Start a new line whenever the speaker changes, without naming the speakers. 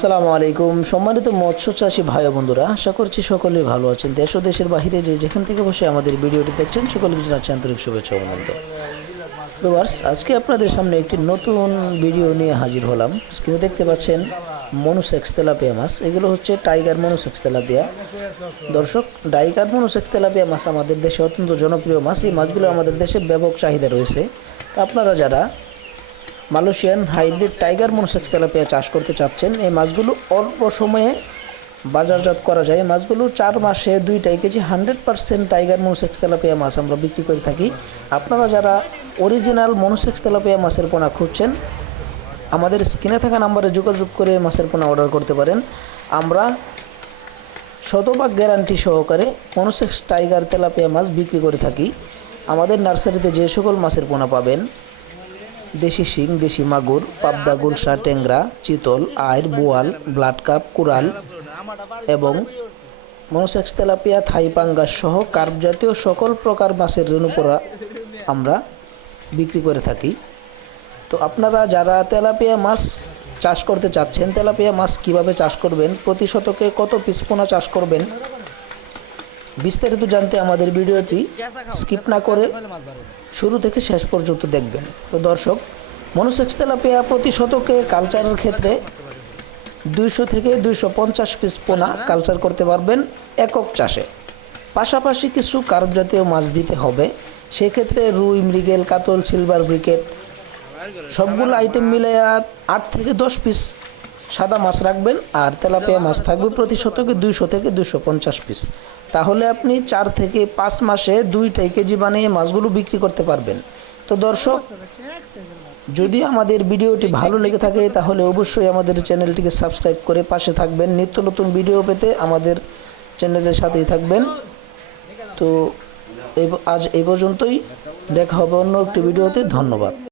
সালামু আলাইকুম। সম্মানিত মৎস্য চাষী ভাই বন্ধুরা, আশা করছি সকলে ভালো আছেন। দেশ ও দেশের বাহিরে যে যেখান থেকে বসে আমাদের ভিডিওটি দেখছেন, সকলকে জানাচ্ছি আন্তরিক শুভেচ্ছা অভিনন্দন। ভিউয়ার্স, আজকে আপনাদের সামনে একটি নতুন ভিডিও নিয়ে হাজির হলাম। স্ক্রিনে দেখতে পাচ্ছেন মনুসেক্স তেলাপিয়া মাছ। এগুলো হচ্ছে টাইগার মনুসেক্স তেলাপিয়া দর্শক, টাইগার মনুসেক্স তেলাপিয়া মাছ আমাদের দেশে অত্যন্ত জনপ্রিয় মাছ। এই মাছগুলো আমাদের দেশে ব্যাপক চাহিদা রয়েছে। আপনারা যারা Malaysian hybrid tiger monosex tilapia চাষ করতে চাচ্ছেন। এই মাছগুলো অল্প সময়ে বাজারজাত করা যায়। মাছগুলো চার মাসে দুইটাই KG hundred percent tiger monosex tilapia মাছ আমরা বিক্রি করে থাকি। আপনারা যারা অরিজিনাল মনসেক্স তেলাপিয়া মাছের পোনা খুঁজছেন, আমাদের স্ক্রিনে থাকা নাম্বারে যোগাযোগ করে মাছের পোনা অর্ডার করতে পারেন। আমরা শতভাগ গ্যারান্টি সহকারে মনোসেক্স টাইগার তেলাপিয়া মাছ বিক্রি করে থাকি। আমাদের নার্সারিতে যে সকল মাছের পোনা পাবেন দেশি শিং, দেশি মাগুর, পাবদা গুলশা, ট্যাংরা, চিতল আয়ের বোয়াল, ব্লাড কাপ কুরাল এবং মনোসেক্স তেলাপিয়া, থাই পাঙ্গাস সহ কার্প জাতীয় সকল প্রকার মাছের রেণুপোড়া আমরা বিক্রি করে থাকি। তো আপনারা যারা তেলাপিয়া মাছ চাষ করতে চাচ্ছেন, তেলাপিয়া মাছ কীভাবে চাষ করবেন, প্রতি শতকে কত পিস পোনা চাষ করবেন বিস্তারিত জানতে আমাদের ভিডিওটি স্কিপ না করে শুরু থেকে শেষ পর্যন্ত দেখবেন। তো দর্শক, মনোসেক্স তেলাপিয়া প্রতি শতকে কালচারের ক্ষেত্রে দুইশো থেকে দুইশো পঞ্চাশ পিস পোনা কালচার করতে পারবেন একক চাষে। পাশাপাশি কিছু কার্প জাতীয় মাছ দিতে হবে। সেক্ষেত্রে রুই, মৃগেল, কাতল, সিলভার, ব্রিকেট, সবগুলো আইটেম মিলে আট থেকে দশ পিস সাদা মাছ রাখবেন আর তেলাপিয়া মাছ থাকবে প্রতি শতকে দুইশো থেকে দুইশো পঞ্চাশ পিস। তাহলে আপনি চার থেকে পাঁচ মাসে দুইটাই কেজি বানিয়ে মাছগুলো বিক্রি করতে পারবেন। তো দর্শক, যদি আমাদের ভিডিওটি ভালো লেগে থাকে, তাহলে অবশ্যই আমাদের চ্যানেলটিকে সাবস্ক্রাইব করে পাশে থাকবেন। নিত্য নতুন ভিডিও পেতে আমাদের চ্যানেলের সাথেই থাকবেন। তো আজ এই পর্যন্তই। দেখা হবে অন্য একটি ভিডিওতে। ধন্যবাদ।